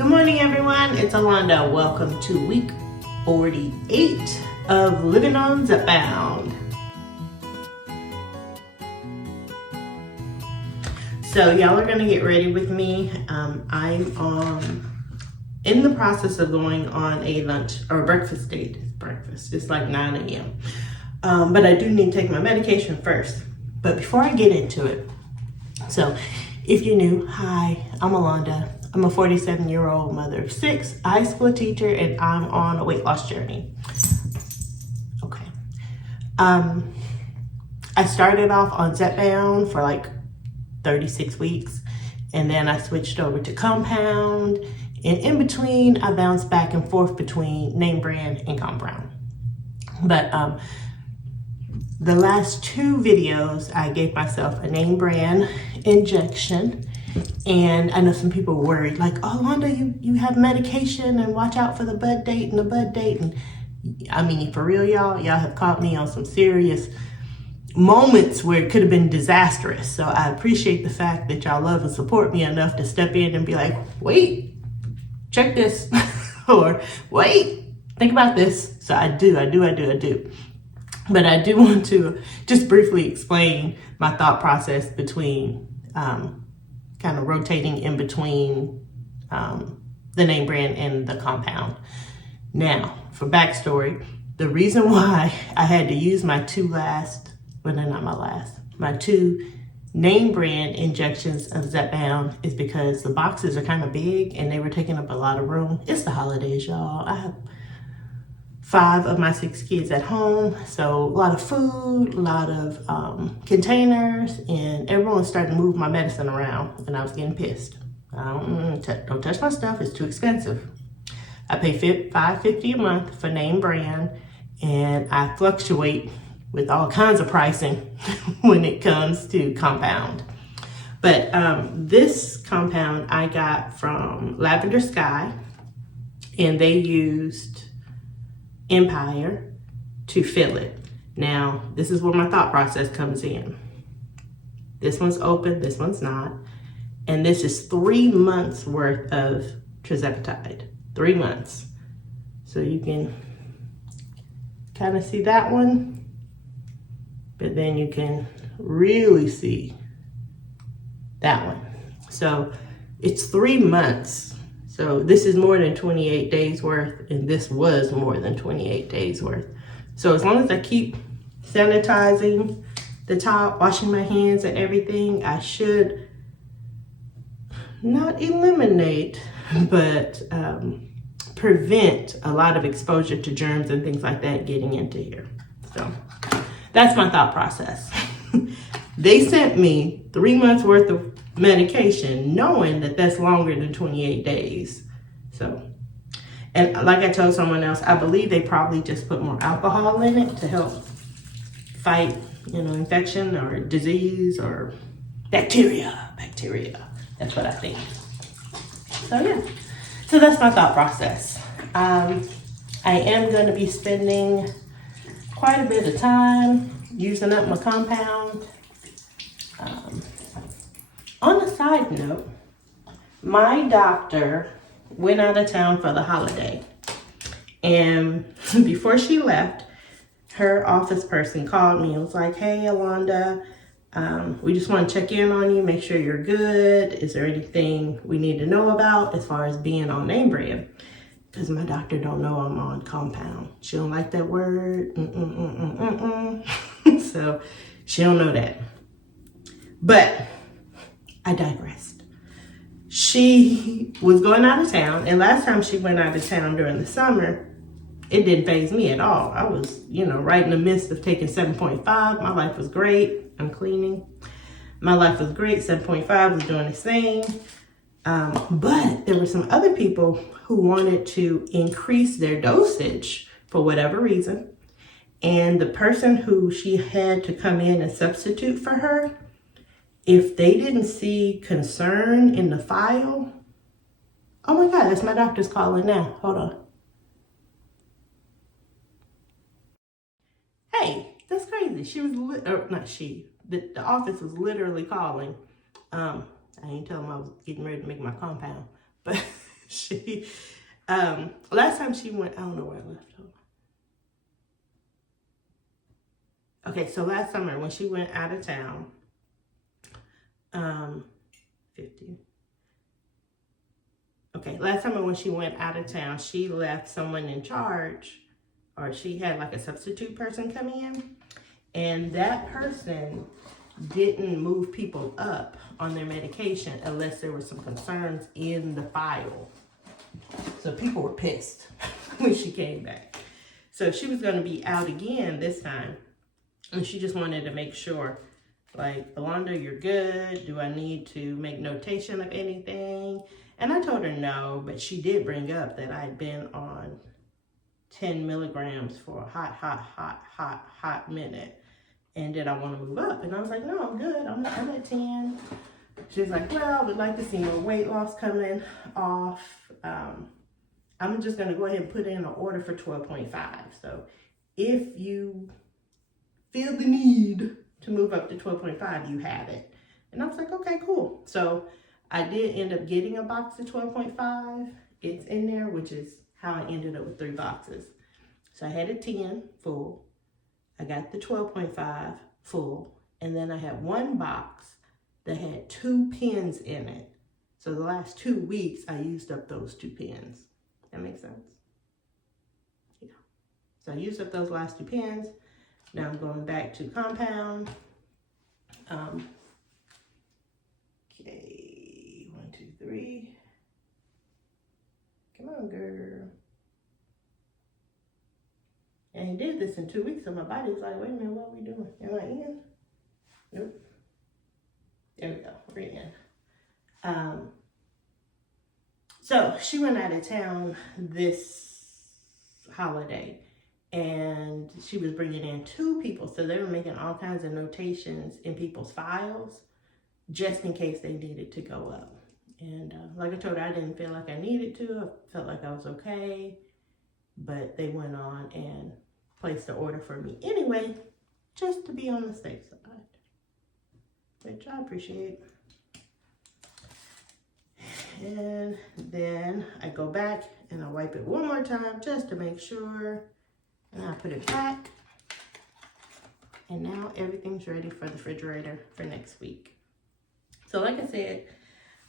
Good morning, everyone. It's Alonda. Welcome to week 48 of Living on Zepbound. So y'all are gonna get ready with me. I'm in the process of going on a lunch or breakfast date. It's like 9 a.m. But I do need to take my medication first. But before I get into it, so if you're new, hi, I'm Alonda. I'm a 47-year-old mother of 6, high school teacher, and I'm on a weight loss journey. Okay. I started off on Zepbound for like 36 weeks, and then I switched over to Compound, and in between, I bounced back and forth between name brand and Compound. But the last 2 videos, I gave myself a name brand injection. And I know some people were worried, like, oh, Londa, you have medication and watch out for the bud date and the bud date. And I mean, for real, y'all have caught me on some serious moments where it could have been disastrous. So I appreciate the fact that y'all love and support me enough to step in and be like, wait, check this. Or wait, think about this. So I do. But I do want to just briefly explain my thought process between kind of rotating in between the name brand and the Compound. Now, for backstory, the reason why I had to use my 2 name brand injections of Zepbound is because the boxes are kind of big and they were taking up a lot of room. It's the holidays, y'all. I have 5 of my 6 kids at home, so a lot of food, a lot of containers, and everyone started to move my medicine around, and I was getting pissed. Don't touch my stuff, it's too expensive. I pay $5.50 a month for name brand, and I fluctuate with all kinds of pricing when it comes to Compound. But this Compound I got from Lavender Sky, and they used Empire to fill it. Now, this is where my thought process comes in. This one's open, this one's not. And this is 3 months worth of Tirzepatide. 3 months. So you can kind of see that one, but then you can really see that one. So it's 3 months. So this is more than 28 days worth, and this was more than 28 days worth. So as long as I keep sanitizing the top, washing my hands and everything, I should not eliminate, but prevent a lot of exposure to germs and things like that getting into here. So that's my thought process. They sent me 3 months worth of medication knowing that that's longer than 28 days. So, and like I told someone else, I believe they probably just put more alcohol in it to help fight, infection or disease or bacteria. That's what I think. So yeah, so that's my thought process. I am going to be spending quite a bit of time using up my Compound. On a side note, my doctor went out of town for the holiday. And before she left, her office person called me and was like, hey, Alonda, we just want to check in on you, make sure you're good. Is there anything we need to know about as far as being on name brand? Because my doctor don't know I'm on Compound. She don't like that word. So she don't know that. But I digressed. She was going out of town, and last time she went out of town during the summer, it didn't faze me at all. I was, right in the midst of taking 7.5. My life was great. I'm cleaning. My life was great. 7.5 was doing its thing. But there were some other people who wanted to increase their dosage for whatever reason. And the person who she had to come in and substitute for her, if they didn't see concern in the file, oh my God, that's my doctor's calling now. Hold on. Hey, that's crazy. She was, the office was literally calling. I ain't tell them I was getting ready to make my Compound, but She, last time she went, I don't know where I left her. Okay, so last summer when she went out of town, 50. Okay, last summer when she went out of town, she left someone in charge, or she had like a substitute person come in, and that person didn't move people up on their medication unless there were some concerns in the file. So people were pissed when she came back. So she was going to be out again this time. And she just wanted to make sure, like, Alonda, you're good. Do I need to make notation of anything? And I told her no, but she did bring up that I'd been on 10 milligrams for a hot minute. And did I want to move up? And I was like, no, I'm good. I'm at 10. She's like, well, I would like to see more weight loss coming off. I'm just going to go ahead and put in an order for 12.5. So if you feel the need to move up to 12.5, you have it. And I was like, okay, cool. So I did end up getting a box of 12.5. It's in there, which is how I ended up with 3 boxes. So I had a 10 full. I got the 12.5 full. And then I had 1 box that had 2 pens in it. So the last 2 weeks, I used up those 2 pens. That makes sense? Yeah. So I used up those last 2 pens. Now I'm going back to compound. Okay, 1, 2, 3. Come on, girl. And he did this in 2 weeks, so my body's like, wait a minute, what are we doing? Am I in? Nope. There we go, we're in. So she went out of town this holiday, and she was bringing in 2 people. So they were making all kinds of notations in people's files just in case they needed to go up. And like I told her, I didn't feel like I needed to. I felt like I was okay. But they went on and placed the order for me anyway, just to be on the safe side, which I appreciate. And then I go back and I wipe it one more time just to make sure. And I put it back. And now everything's ready for the refrigerator for next week. So like I said,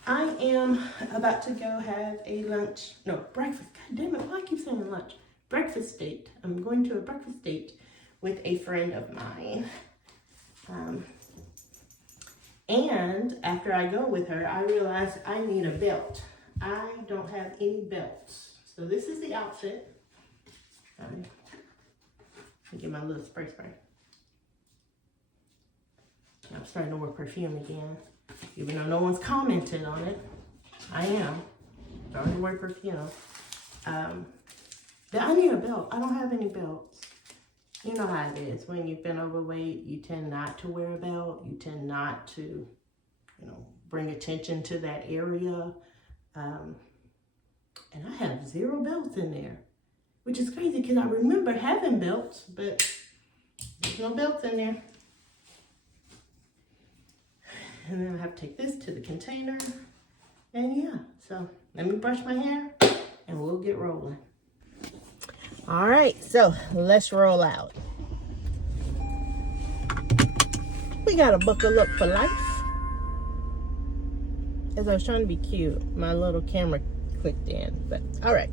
I am about to go have a breakfast. God damn it, why I keep saying lunch? Breakfast date. I'm going to a breakfast date with a friend of mine. And after I go with her, I realize I need a belt. I don't have any belts. So this is the outfit. Let me get my little spray. I'm starting to wear perfume again. Even though no one's commented on it, I am starting to wear perfume. But I need a belt. I don't have any belts. You know how it is. When you've been overweight, you tend not to wear a belt. You tend not to, bring attention to that area. And I have 0 belts in there, which is crazy because I remember having belts, but there's no belts in there. And then I have to take this to the container. And yeah, so let me brush my hair and we'll get rolling. All right, so let's roll out. We gotta buckle up for life. As I was trying to be cute, my little camera clicked in, but all right.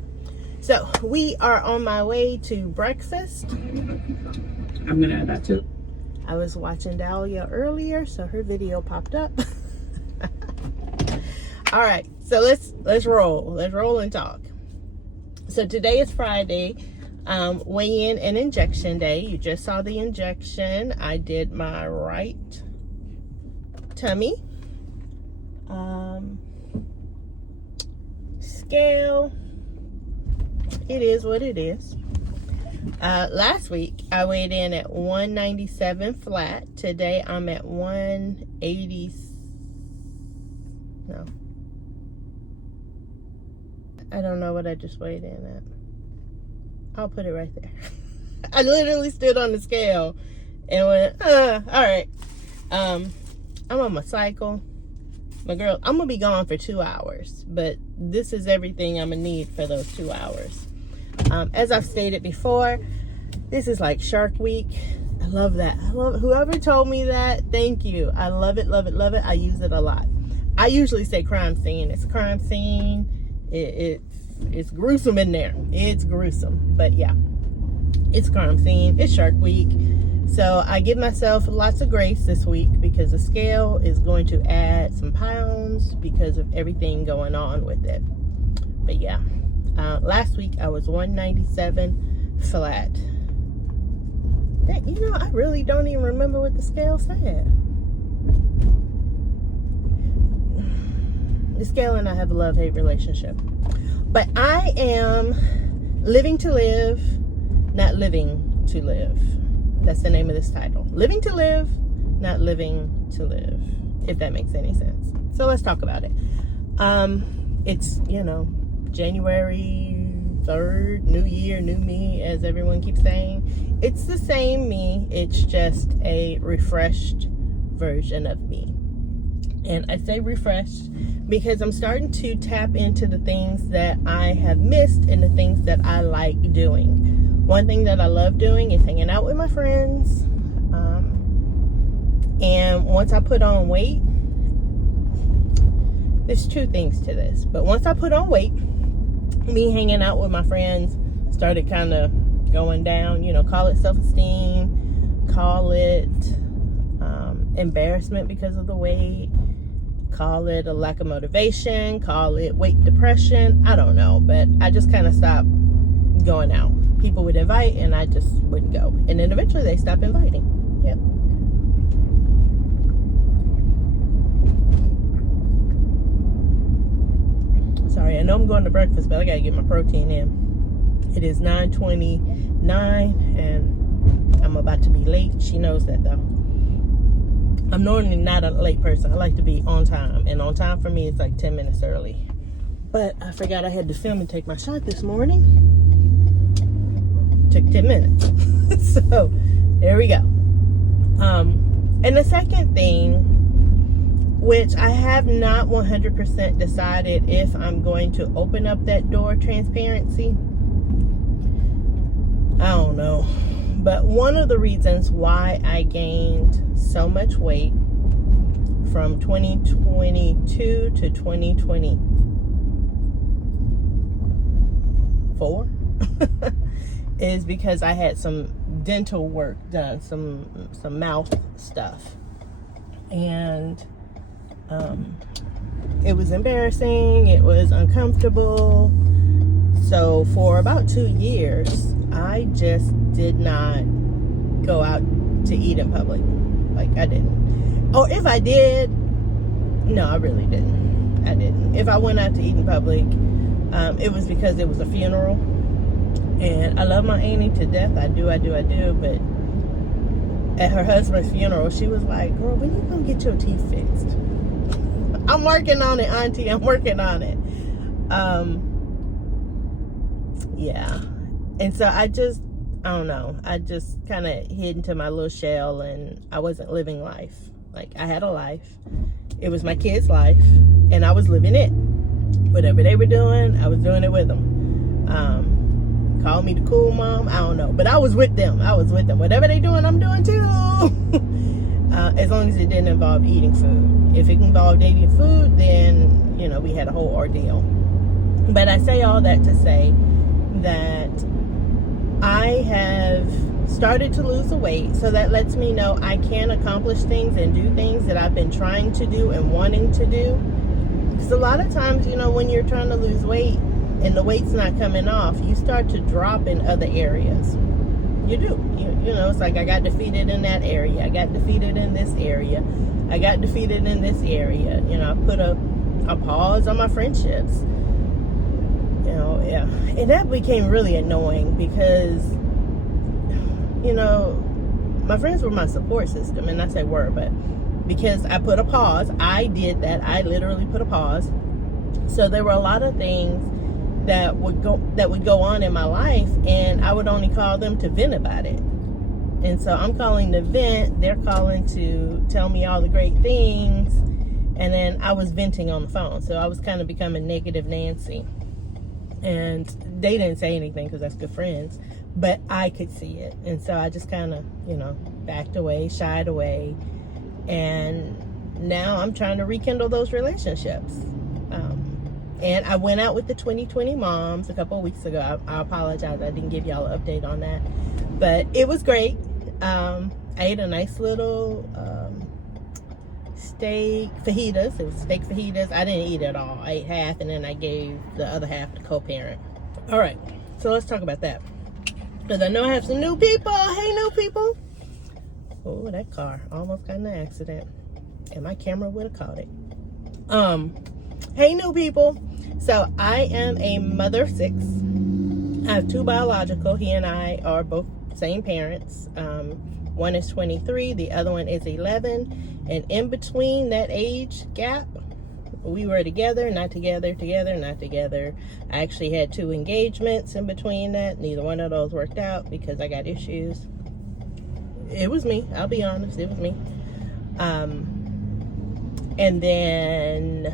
So we are on my way to breakfast. I'm gonna add that too. I was watching Dahlia earlier, so her video popped up. All right, so let's roll. Let's roll and talk. So today is Friday, weigh-in and injection day. You just saw the injection. I did my right tummy. Scale. It is what it is. Last week I weighed in at 197 flat. Today I'm at 180. No, I don't know what I just weighed in at. I'll put it right there. I literally stood on the scale and went, all right. I'm on my cycle. My girl, I'm gonna be gone for 2 hours, but this is everything I'm gonna need for those 2 hours. As I've stated before, this is like Shark Week. I love that. I love whoever told me that. Thank you. I love it, love it, love it. I use it a lot. I usually say crime scene. It's a crime scene. It's gruesome in there. It's gruesome, but yeah, it's crime scene. It's Shark Week, so I give myself lots of grace this week because the scale is going to add some pounds because of everything going on with it. But yeah, last week I was 197 flat. You know, I really don't even remember what the scale said. The scale and I have a love-hate relationship. But I am living to live, not living to live. That's the name of this title. Living to live, not living to live. If that makes any sense. So let's talk about it. It's, you know, January 3rd, new year, new me, as everyone keeps saying. It's the same me. It's just a refreshed version of me. And I say refreshed because I'm starting to tap into the things that I have missed and the things that I like doing. One thing that I love doing is hanging out with my friends. And once I put on weight, there's two things to this. But once I put on weight, me hanging out with my friends started kind of going down. You know, call it self-esteem, call it embarrassment because of the weight, call it a lack of motivation, call it weight depression. I don't know, but I just kind of stopped going out. People would invite and I just wouldn't go. And then eventually they stopped inviting. Yep. Sorry, I know I'm going to breakfast, but I gotta get my protein in. It is 9:29 and I'm about to be late. She knows that though. I'm normally not a late person. I like to be on time. And on time for me is like 10 minutes early. But I forgot I had to film and take my shot this morning. Took 10 minutes. So there we go. And the second thing, which I have not 100% decided if I'm going to open up that door, transparency. I don't know. But one of the reasons why I gained so much weight from 2022 to 2024 is because I had some dental work done, some mouth stuff. And it was embarrassing, it was uncomfortable. So for about 2 years, I just did not go out to eat in public. Like, I didn't. Or if I did, no, I really didn't. I didn't. If I went out to eat in public, it was because it was a funeral. And I love my auntie to death. I do. But at her husband's funeral, she was like, girl, when you gonna get your teeth fixed? I'm working on it, auntie. I'm working on it. Yeah. And so I don't know. I just kind of hid into my little shell and I wasn't living life. Like, I had a life. It was my kids' life and I was living it. Whatever they were doing, I was doing it with them. Call me the cool mom. I don't know. But I was with them. Whatever they doing, I'm doing too. As long as it didn't involve eating food. If it involved eating food, then, you know, we had a whole ordeal. But I say all that to say that I have started to lose the weight, so that lets me know I can accomplish things and do things that I've been trying to do and wanting to do. Because a lot of times, you know, when you're trying to lose weight and the weight's not coming off, you start to drop in other areas. You do. You know, it's like I got defeated in that area. I got defeated in this area. I got defeated in this area. You know, I put a pause on my friendships. You know, yeah. And that became really annoying because, you know, my friends were my support system. And I say were, but because I put a pause, I did that. I literally put a pause. So there were a lot of things that would go on in my life, and I would only call them to vent about it. And so I'm calling to vent. They're calling to tell me all the great things. And then I was venting on the phone. So I was kind of becoming negative Nancy. And they didn't say anything because that's good friends. But I could see it. And so I just kind of, backed away, shied away. And now I'm trying to rekindle those relationships. And I went out with the 2020 moms a couple of weeks ago. I apologize. I didn't give y'all an update on that. But it was great. I ate a nice little steak fajitas. It was steak fajitas. I didn't eat it all. I ate half, and then I gave the other half to co-parent. All right. So let's talk about that. Because I know I have some new people. Hey, new people. Oh, that car almost got in an accident. And my camera would have caught it. Hey, new people. So I am a mother of 6. I have 2 biological. He and I are both same parents. One is 23, the other one is 11. And in between that age gap, we were together, not together, together, not together. I actually had 2 engagements in between that. Neither one of those worked out because I got issues. It was me. I'll be honest. It was me. And then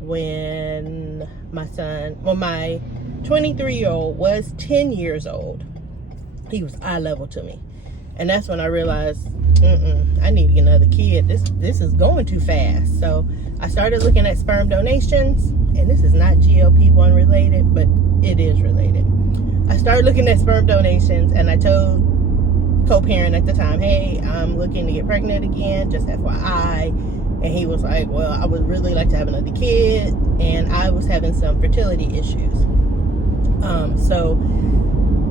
when my 23-year-old was 10 years old, he was eye level to me. And that's when I realized, I need to get another kid. This is going too fast. So I started looking at sperm donations, and this is not GLP-1 related, but it is related. I started looking at sperm donations, and I told co-parent at the time, hey, I'm looking to get pregnant again, just FYI. And he was like, well, I would really like to have another kid. And I was having some fertility issues. So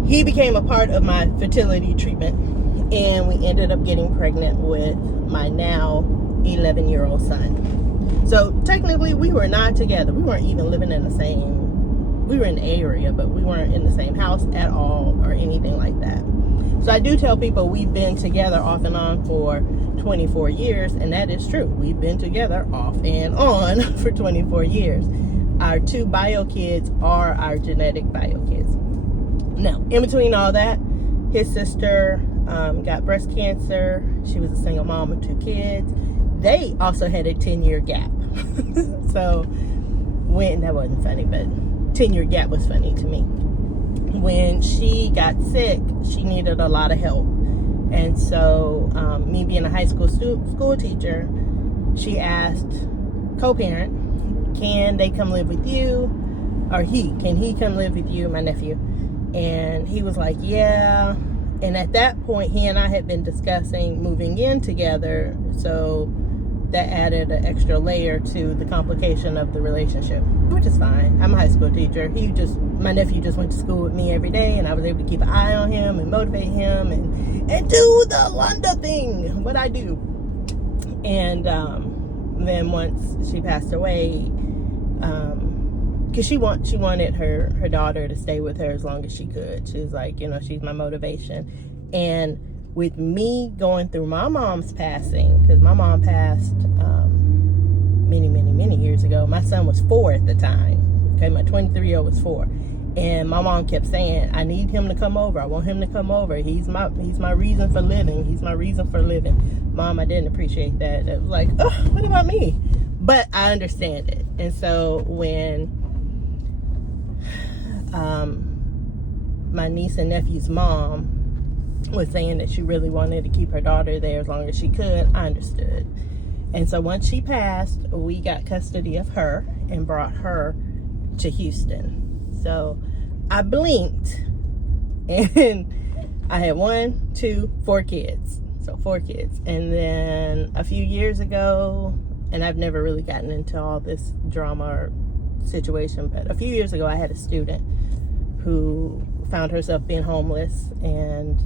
he became a part of my fertility treatment. And we ended up getting pregnant with my now 11-year-old son. So technically, we were not together. We weren't even living in the same, we were in the area, but we weren't in the same house at all or anything like that. So I do tell people we've been together off and on for 24 years, and that is true. We've been together off and on for 24 years. Our 2 bio kids are our genetic bio kids. Now, in between all that, his sister got breast cancer. She was a single mom with 2 kids. They also had a 10-year gap. So that wasn't funny, but 10-year gap was funny to me. When she got sick, she needed a lot of help. And so me being a high school school teacher, she asked co-parent, can they come live with you? Or can he come live with you, my nephew? And he was like, yeah. And at that point, he and I had been discussing moving in together. So that added an extra layer to the complication of the relationship, which is fine. I'm a high school teacher. My nephew just went to school with me every day, and I was able to keep an eye on him and motivate him and do the Londa thing, what I do. And then once she passed away, because she wanted her daughter to stay with her as long as she could. She was like, she's my motivation. And with me going through my mom's passing, because my mom passed many years ago. My son was 4 at the time. Okay, my 23-year-old was 4. And my mom kept saying, I need him to come over. I want him to come over. He's my reason for living. He's my reason for living. Mom, I didn't appreciate that. It was like, oh, what about me? But I understand it. And so when my niece and nephew's mom was saying that she really wanted to keep her daughter there as long as she could, I understood. And so once she passed, we got custody of her and brought her to Houston. So I blinked and I had 1, 2, 4 kids. So 4 kids. And then a few years ago, and I've never really gotten into all this drama or situation, but a few years ago I had a student who found herself being homeless, and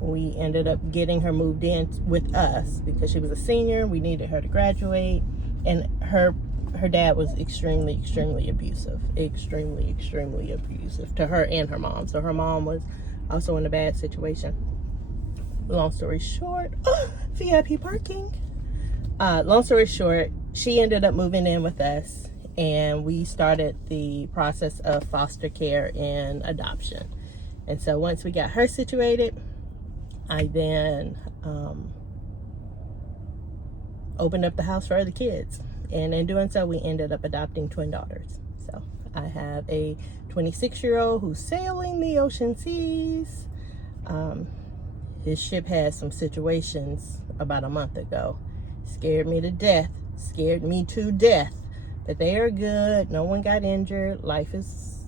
we ended up getting her moved in with us because she was a senior. We needed her to graduate, and her dad was extremely abusive to her and her mom. So her mom was also in a bad situation. Long story short, VIP parking. Long story short, she ended up moving in with us, and we started the process of foster care and adoption. And so once we got her situated, I then opened up the house for other kids. And in doing so, we ended up adopting twin daughters. So I have a 26-year-old who's sailing the ocean seas. His ship had some situations about a month ago. Scared me to death. But they are good. No one got injured. Life is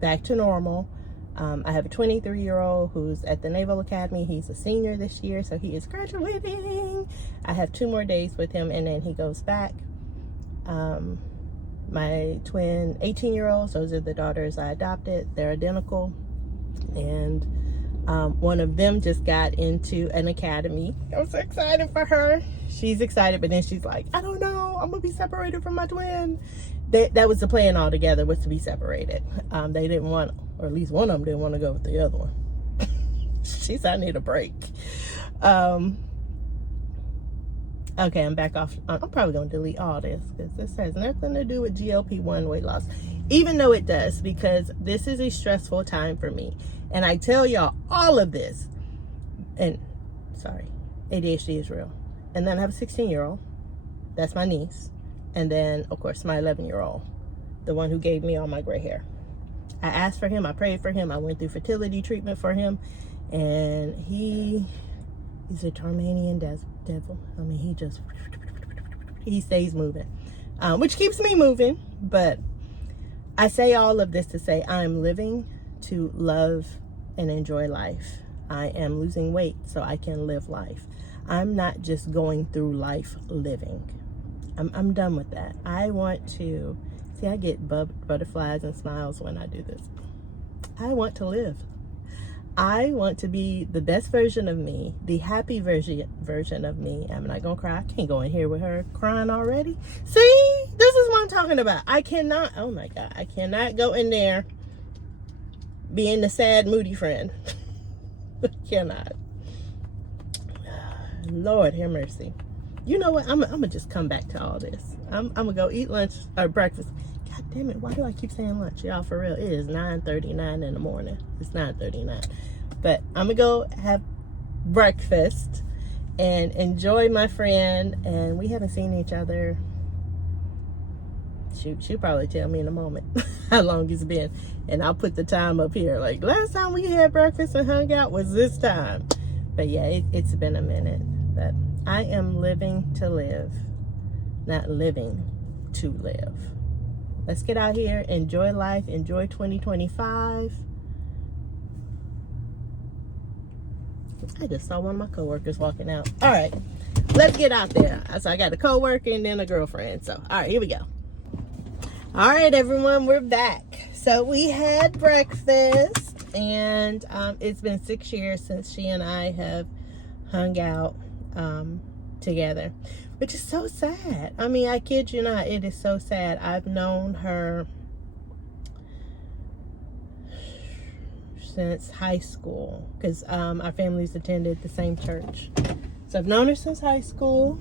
back to normal. I have a 23-year-old who's at the Naval Academy. He's a senior this year, so he is graduating. I have 2 more days with him, and then he goes back. My twin 18-year-olds, those are the daughters I adopted. They're identical. And one of them just got into an academy. I'm so excited for her. She's excited, but then she's like, I don't know, I'm gonna be separated from my twin. That was the plan altogether, was to be separated. They didn't want, or at least one of them didn't want to go with the other one. She said, I need a break. Okay, I'm back off. I'm probably gonna delete all this because this has nothing to do with GLP-1 weight loss, even though it does, because this is a stressful time for me. And I tell y'all all of this, and sorry, ADHD is real. And then I have a 16-year-old, that's my niece. And then, of course, my 11-year-old, the one who gave me all my gray hair. I asked for him, I prayed for him, I went through fertility treatment for him, and he's a Tasmanian devil. I mean, he stays moving, which keeps me moving. But I say all of this to say I'm living to love and enjoy life. I am losing weight so I can live life. I'm not just going through life living. I'm done with that. I want to, see, I get butterflies and smiles when I do this. I want to live. I want to be the best version of me, the happy version of me. I'm not gonna cry. I can't go in here with her crying already. See, this is what I'm talking about. I cannot, oh my God, I cannot go in there being the sad, moody friend. Cannot. Lord have mercy. You know what? I'm gonna just come back to all this. I'm gonna go eat lunch or breakfast. God damn it, why do I keep saying lunch? Y'all, for real, it is 9:39 in the morning. It's 9:39. But I'm gonna go have breakfast and enjoy my friend. And we haven't seen each other. She'll probably tell me in a moment how long it's been. And I'll put the time up here. Like, last time we had breakfast and hung out was this time. But yeah, it's been a minute. But I am living to live, not living to live. Let's get out here, enjoy life, enjoy 2025. I just saw one of my coworkers walking out. All right, let's get out there. So I got a coworker and then a girlfriend. So, all right, here we go. All right, everyone, we're back. So we had breakfast, and it's been 6 years since she and I have hung out together, which is so sad. I mean, I kid you not, it is so sad. I've known her since high school because our families attended the same church. So I've known her since high school.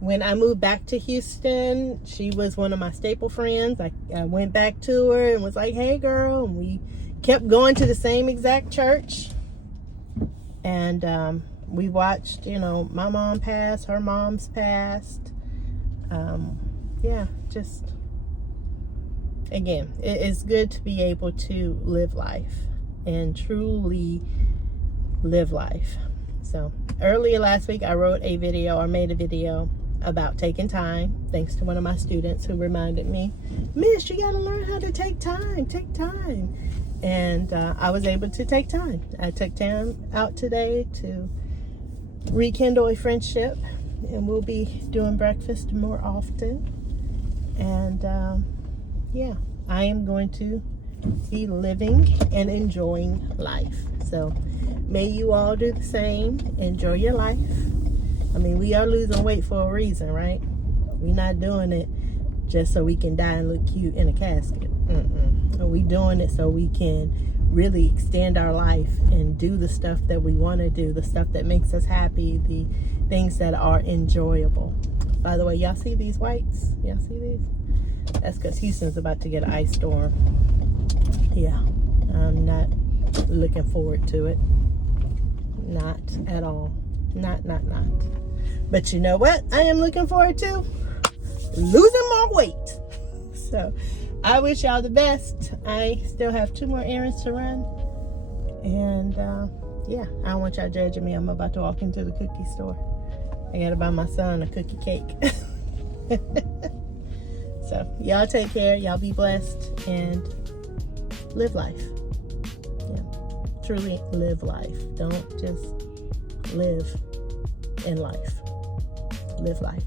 When I moved back to Houston, she was one of my staple friends. I went back to her and was like, hey girl, and we kept going to the same exact church. And we watched, you know, my mom pass, her mom's passed. Yeah, just, again, it's good to be able to live life and truly live life. So earlier last week, I made a video about taking time, thanks to one of my students who reminded me, Miss, you gotta learn how to take time. And I was able to take time. I took time out today to rekindle a friendship, and we'll be doing breakfast more often. And yeah, I am going to be living and enjoying life. So may you all do the same. Enjoy your life. I mean, we are losing weight for a reason, right? We're not doing it just so we can die and look cute in a casket. We doing it so we can really extend our life and do the stuff that we want to do, the stuff that makes us happy, the things that are enjoyable. By the way, y'all see these whites? Y'all see these? That's because Houston's about to get an ice storm. Yeah, I'm not looking forward to it. Not at all. Not. But you know what I am looking forward to? Losing more weight. So I wish y'all the best. I still have 2 more errands to run. And yeah, I don't want y'all judging me. I'm about to walk into the cookie store. I gotta buy my son a cookie cake. So y'all take care. Y'all be blessed and live life. Yeah, truly live life. Don't just live in life. Live life.